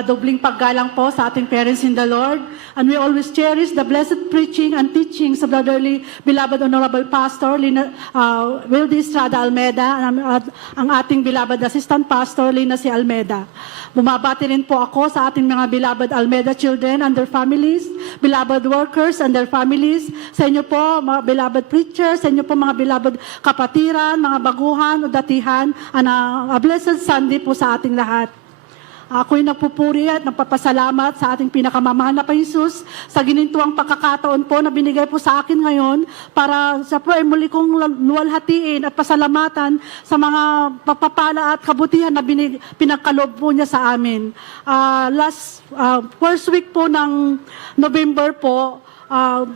dobling paggalang po sa ating parents in the Lord. And we always cherish the blessed preaching and teachings of the dearly beloved Honorable Pastor Wildy Estrada Almeda, at ang ating beloved Assistant Pastor Lina C. Almeda. Bumabati rin po ako sa ating mga beloved Almeda children and their families, beloved workers and their families, sa inyo po mga beloved preachers, sa inyo po mga beloved kapatiran, mga baguhan o datihan, and a blessed Sunday po sa ating lahat. Ako'y nagpupuri at nagpapasalamat sa ating pinakamamahal na Jesus sa ginintuang pagkakataon po na binigay po sa akin ngayon para sa po ay muli kong luwalhatiin at pasalamatan sa mga papapala at kabutihan na pinagkaloob po niya sa amin. First week po ng November po,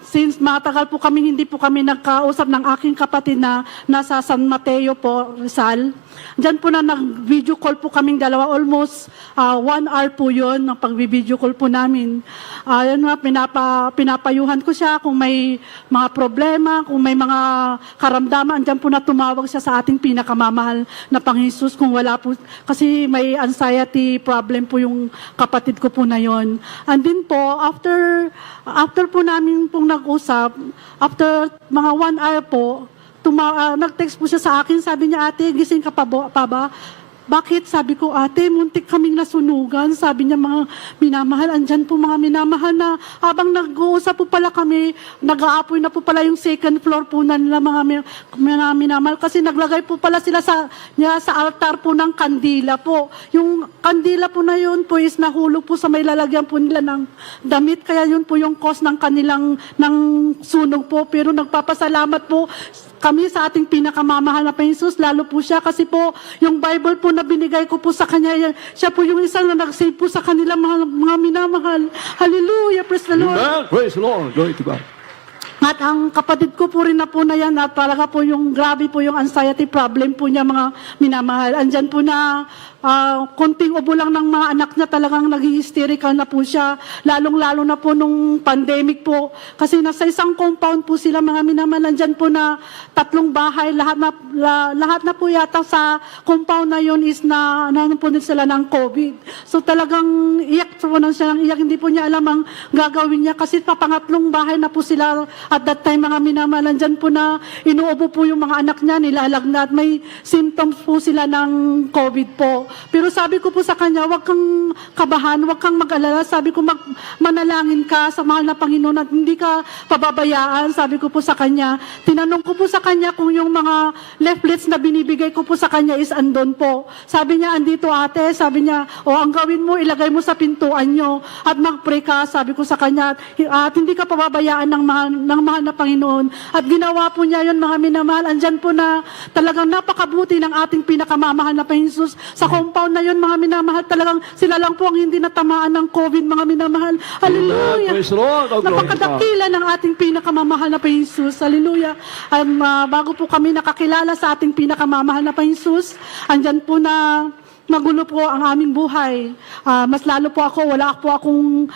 since matagal po kami, hindi po kami nagkausap ng aking kapatid na nasa San Mateo po, Rizal. Diyan po na nag-video call po kaming dalawa, almost 1 hour po yun, ng pag-video call po namin. Yan nga, pinapayuhan ko siya kung may mga problema, kung may mga karamdaman, diyan po na tumawag siya sa ating pinakamamahal na Panginoon kung wala po, kasi may anxiety problem po yung kapatid ko po na yon. And then po, after po namin pong nag-usap, after mga 1 hour po, nag-text po siya sa akin, sabi niya, ate, gising ka pa ba? Bakit? Sabi ko, ate, muntik kaming nasunugan. Sabi niya, mga minamahal, andyan po mga minamahal na habang nag-uusap po pala kami, nag-aapoy na po pala yung second floor po na nila mga minamahal. Kasi naglagay po pala sila sa altar po ng kandila po. Yung kandila po na yun po is nahulog po sa may lalagyan po nila ng damit. Kaya yun po yung cause ng kanilang sunog po. Pero nagpapasalamat po kami sa ating pinakamamahal na Panginoon, lalo po siya kasi po yung Bible po na binigay ko po sa kanya, siya po yung isang na nag-save po sa kanila mga minamahal. Hallelujah, praise the Lord. Amen. Praise the Lord. Glory to God. At ang kapatid ko po rin na po na yan, at talaga po yung grabe po yung anxiety problem po niya, mga minamahal. Andyan po na konting ubo lang ng mga anak niya, talagang nag-hysterical na po siya. Lalong-lalo na po nung pandemic po. Kasi nasa isang compound po sila, mga minamahal. Andyan po na 3 bahay, lahat na po yata sa compound na yun is na po sila ng COVID. So talagang iyak po na siya ng iyak, hindi po niya alam ang gagawin niya kasi papangatlong bahay na po sila. At that time, mga minamalan, dyan po na inuubo po yung mga anak niya, nilalagnat. May symptoms po sila ng COVID po. Pero sabi ko po sa kanya, huwag kang kabahan, huwag kang mag-alala. Sabi ko, manalangin ka sa mahal na Panginoon at hindi ka pababayaan. Sabi ko po sa kanya, tinanong ko po sa kanya kung yung mga leaflets na binibigay ko po sa kanya is andon po. Sabi niya, andito ate. Sabi niya, ang gawin mo, ilagay mo sa pintuan nyo at mag-pray ka. Sabi ko sa kanya, at hindi ka pababayaan ng mahal na Panginoon. At ginawa po niya yun, mga minamahal. Andyan po na talagang napakabuti ng ating pinakamamahal na Panginoon. Sa compound na yun, mga minamahal, talagang sila lang po ang hindi natamaan ng COVID, mga minamahal. Hallelujah! Praise the Lord. Oh, glory to God. Napakadakila ng ating pinakamamahal na Panginoon. Hallelujah! Bago po kami nakakilala sa ating pinakamamahal na Panginoon, andyan po na magulo po ang aming buhay. Mas lalo po ako, wala akong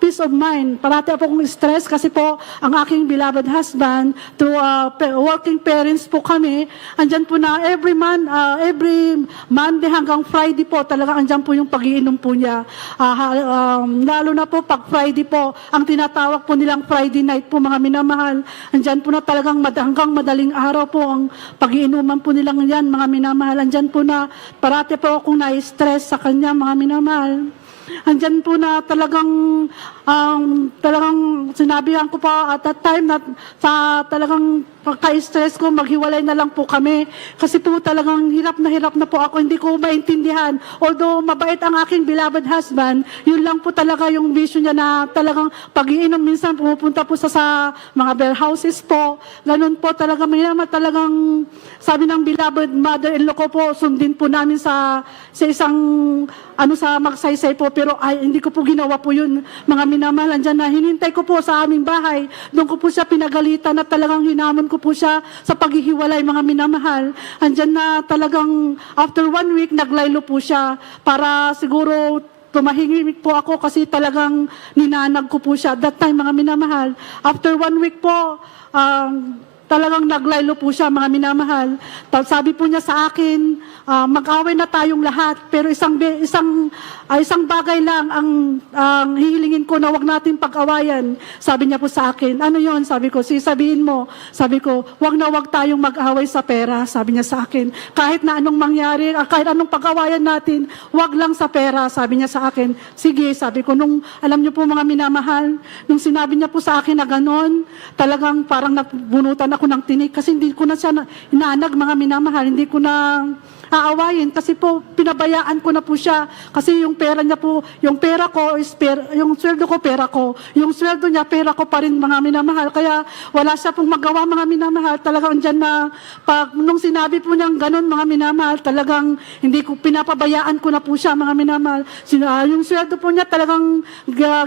peace of mind. Parati po akong stress kasi po ang aking beloved husband, through working parents po kami, andyan po na every Monday hanggang Friday po, talaga andyan po yung pag-iinom po niya. Lalo na po pag Friday po, ang tinatawag po nilang Friday night po, mga minamahal. Andyan po na talagang hanggang madaling araw po ang pag-iinuman po nilang yan, mga minamahal. Andyan po na parati po akong na-stress sa kanya, mga minamahal. Andyan po na talagang sinabihan ko pa at that time na talagang pagka-stress ko, maghiwalay na lang po kami. Kasi po talagang hirap na po ako, hindi ko maintindihan. Although mabait ang aking beloved husband, yun lang po talaga yung vision niya na talagang pag-iinom. Minsan pumupunta po sa mga bear houses po. Ganun po talaga, talagang sabi ng beloved mother-in-law ko po, sundin po namin sa isang sa magsaysay po, pero hindi ko po ginawa po yun, mga minamahal. Andyan na, hinintay ko po sa aming bahay. Doon ko po siya pinagalitan na talagang hinamon ko po siya sa paghihiwalay, mga minamahal. Andyan na talagang after 1 week, naglaylo po siya para siguro tumahimik po ako kasi talagang ninanag ko po siya. At that time, mga minamahal, after 1 week po, talagang naglaylo po siya, mga minamahal. Sabi po niya sa akin, mag-away na tayong lahat, pero isang bagay lang ang hihilingin ko na wag natin pag-awayan. Sabi niya po sa akin, ano yon? Sabi ko, sabihin mo. Sabi ko, wag na wag tayong mag-away sa pera. Sabi niya sa akin, kahit na anong mangyari, kahit anong pag-awayan natin, wag lang sa pera. Sabi niya sa akin, sige. Sabi ko, alam niyo po mga minamahal, nung sinabi niya po sa akin na ganon, talagang parang nabunutan ako ng tinik kasi hindi ko na siya inaanag, mga minamahal, hindi ko na aawayin kasi po pinabayaan ko na po siya kasi yung pera niya po, yung pera ko is yung sweldo ko pera ko, yung sweldo niya pera ko pa rin, mga minamahal, kaya wala siya pong magawa, mga minamahal. Talagang andyan na nung sinabi po niyang ganon, mga minamahal, talagang hindi ko pinapabayaan ko na po siya, mga minamahal. Yung sweldo po niya talagang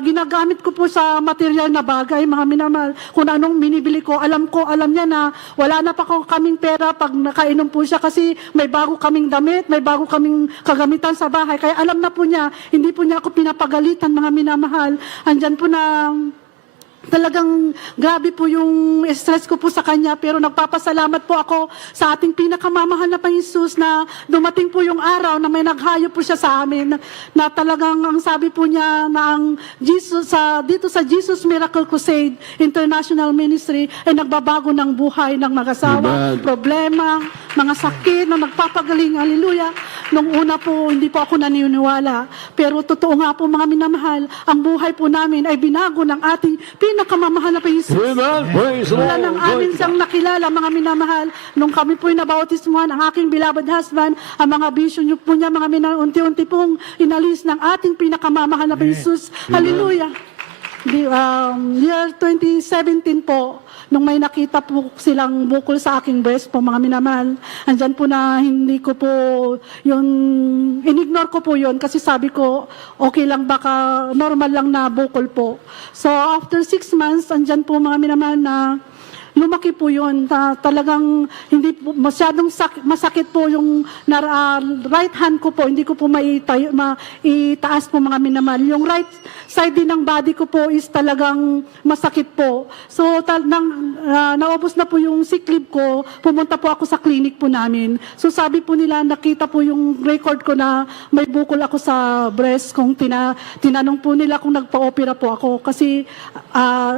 ginagamit ko po sa material na bagay, mga minamahal. Kung anong minibili ko, alam niya na wala na pa kaming pera pag nakainom po siya kasi may bago kaming damit, may bago kaming kagamitan sa bahay. Kaya alam na po niya, hindi po niya ako pinapagalitan, mga minamahal. Andyan po na talagang grabe po yung stress ko po sa kanya, pero nagpapasalamat po ako sa ating pinakamamahal na Panginoon na dumating po yung araw na may naghayo po siya sa amin na talagang ang sabi po niya na ang dito sa Jesus Miracle Crusade International Ministry ay nagbabago ng buhay ng mag-asawa, problema, mga sakit na nagpapagaling. Hallelujah. Nung una po, hindi po ako naniniwala, pero totoo nga po, mga minamahal, ang buhay po namin ay binago ng ating pinakamamahal na Panginoon. Amen. Praise the Wala Lord. nang amin siyang nakilala, mga minamahal. Nung kami po'y nabautismuhan, ang aking beloved husband, ang mga vision niyo po niya, mga minamahal, unti-unti pong inalis ng ating pinakamamahal na Panginoon. Hallelujah. Year 2017 po, nung may nakita po silang bukol sa aking breast po, mga minamahal, andyan po na hindi ko po yun, inignore ko po yun kasi sabi ko, okay lang, baka normal lang na bukol po. So after 6 months, andyan po, mga minamahal, na lumaki po yun. Talagang hindi po, masyadong masakit po yung right hand ko po. Hindi ko po maitaas po, mga minamahal. Yung right side din ng body ko po is talagang masakit po. So naubos na po yung sick leave ko, pumunta po ako sa clinic po namin. So sabi po nila, nakita po yung record ko na may bukol ako sa breast. Kung tinanong po nila kung nagpa-opera po ako kasi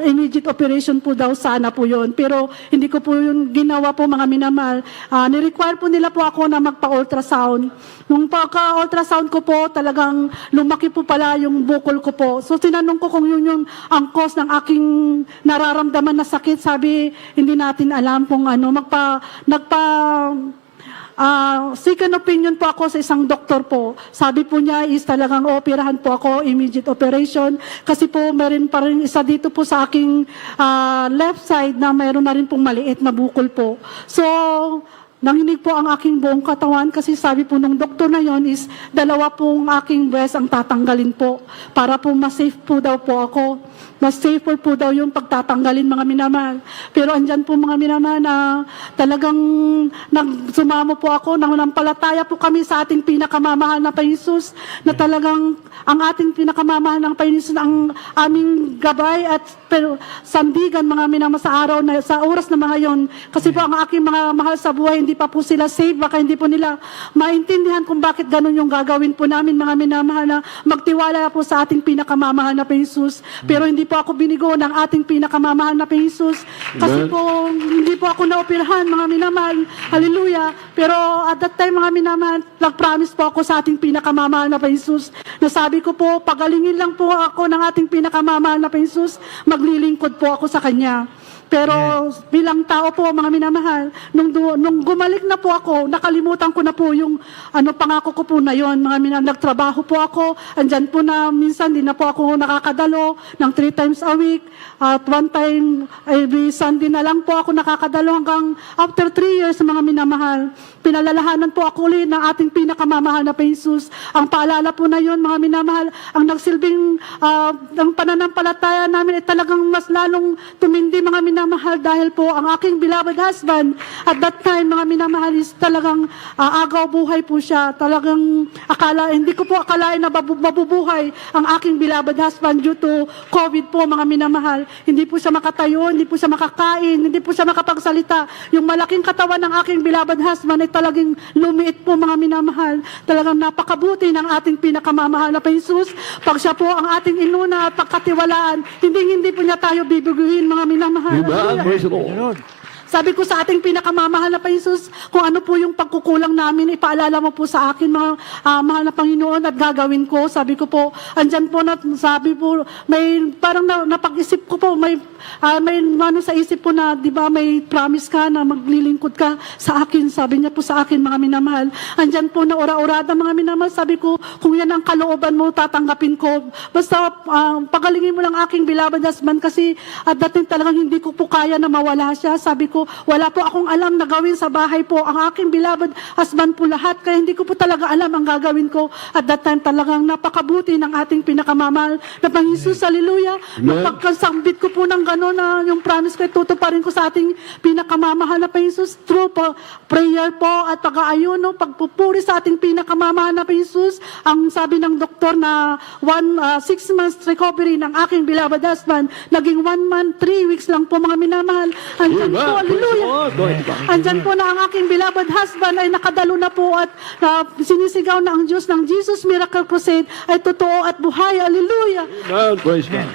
immediate operation po daw sana po yun. Pero hindi ko po yun ginawa po, mga minamahal. Ni-require po nila po ako na magpa-ultrasound. Nung pagka-ultrasound ko po, talagang lumaki po pala yung bukol ko po. So tinanong ko kung yun yung ang cause ng aking nararamdaman na sakit. Sabi, hindi natin alam kung ano. Second opinion po ako sa isang doktor po. Sabi po niya is talagang operahan po ako, immediate operation. Kasi po meron pa rin isa dito po sa aking left side na mayroon na rin pong maliit na bukol po. So, nanginig po ang aking buong katawan kasi sabi po nung doktor na yon is dalawa pong aking breast ang tatanggalin po para po mas-safe po daw po ako. Mas safer po daw yung pagtatanggalin, mga minamahal. Pero andyan po, mga minamahal, na talagang sumamo po ako, nanampalataya po kami sa ating pinakamamahal na Panginoon, na talagang ang ating pinakamamahal ng Panginoon ang aming gabay at sandigan, mga minamahal, sa araw na sa oras na mga yon. Kasi po ang aking mga mahal sa buhay, hindi pa po sila safe, baka hindi po nila maintindihan kung bakit ganun yung gagawin po namin, mga minamahal, na magtiwala po sa ating pinakamamahal na Panginoon. Pero hindi po ako binigo ng ating pinakamamahal na Panginoon. Kasi po, hindi po ako naoperahan, mga minamahal. Hallelujah. Pero at that time, mga minamahal, nag-promise po ako sa ating pinakamamahal na Panginoon. Nasabi ko po, pagalingin lang po ako ng ating pinakamamahal na Panginoon, maglilingkod po ako sa Kanya. Pero bilang tao po, mga minamahal, nung gumalik na po ako, nakalimutan ko na po yung pangako ko po na yon. Mga minamahal, nagtrabaho po ako, andyan po na minsan din na po ako nakakadalo ng 3 times a week. At one time, every Sunday na lang po ako nakakadalo hanggang after 3 years, mga minamahal. Pinalalahanan po ako ulit ng ating pinakamamahal na Panginoon. Ang paalala po na yon, mga minamahal, ang nagsilbing ang pananampalataya namin ay talagang mas lalong tumindi, mga minamahal. minamahal, dahil po ang aking beloved husband at that time, mga minamahal, is talagang agaw buhay po siya. Talagang hindi ko po akalain na mabubuhay ang aking beloved husband due to COVID po, mga minamahal. Hindi po siya makatayo, hindi po siya makakain, hindi po siya makapagsalita. Yung malaking katawan ng aking beloved husband ay talagang lumiit po, mga minamahal. Talagang napakabuti ng ating pinakamamahal na Jesus. Pag siya po ang ating inuna at pagkatiwalaan, hindi po niya tayo bibiguhin, mga minamahal. Amen. Praise the Lord. Sabi ko sa ating pinakamamahal na Jesus, kung ano po yung pagkukulang namin, ipaalala mo po sa akin, mga mahal na Panginoon, at gagawin ko. Sabi ko po, andyan po na, sabi po, may parang napag-isip ko po, may ano sa isip po na, di ba, may promise ka na maglilingkod ka sa akin. Sabi niya po sa akin, mga minamahal. Andyan po na ora-orada, mga minamahal. Sabi ko, kung yan ang kalooban mo, tatanggapin ko. Basta pagalingin mo lang aking beloved husband, kasi at dating talagang hindi ko po kaya na mawala siya. Sabi ko, wala po akong alam na gawin sa bahay po. Ang aking beloved husband po lahat, kaya hindi ko po talaga alam ang gagawin ko. At that time talagang napakabuti ng ating pinakamamahal na Panginoon Jesus, hallelujah. Amen. Pagkasambit ko po ng gano'n na yung promise ko, tutuparin ko sa ating pinakamamahal na Panginoon Jesus through po, prayer po at pag-aayuno, pagpupuri sa ating pinakamamahal na Panginoon Jesus. Ang sabi ng doktor na 6 months recovery ng aking beloved husband, naging 1 month, 3 weeks lang po, mga minamahal. Andyan po, Amen. Praise the hallelujah. Lord. Glory to God. Andyan po na ang aking beloved husband ay nakadalo na po at sinisigaw na ang Diyos ng Jesus Miracle Crusade ay totoo at buhay. Hallelujah. Amen. Praise God.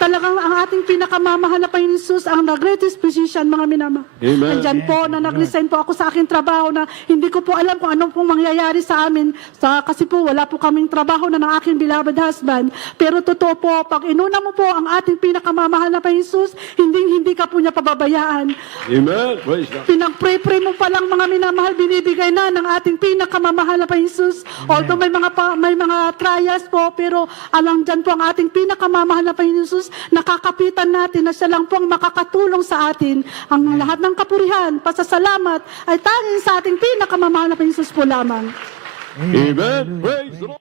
Talagang ang ating pinakamamahal na Panginoon Jesus ang the greatest physician, mga minama. Amen. Andyan po na nag-resign po ako sa aking trabaho na hindi ko po alam kung anong pong mangyayari sa amin kasi po wala po kaming trabaho na ng aking beloved husband. Pero totoo po, pag inuna mo po ang ating pinakamamahal na Panginoon Jesus, hindi ka po niya pababayaan. Amen. Praise God. Pinag-pray mo pa lang, mga minamahal, binibigay na ng ating pinakamamahal na Panginoon Jesus. Although may mga trials po, pero alam dyan po ang ating pinakamamahal na Panginoon Jesus, nakakapitan natin na siya lang po ang makakatulong sa atin. Ang lahat ng kapurihan, pasasalamat ay tanging sa ating pinakamamahal na Panginoon Jesus po lamang. Amen. Praise the Lord.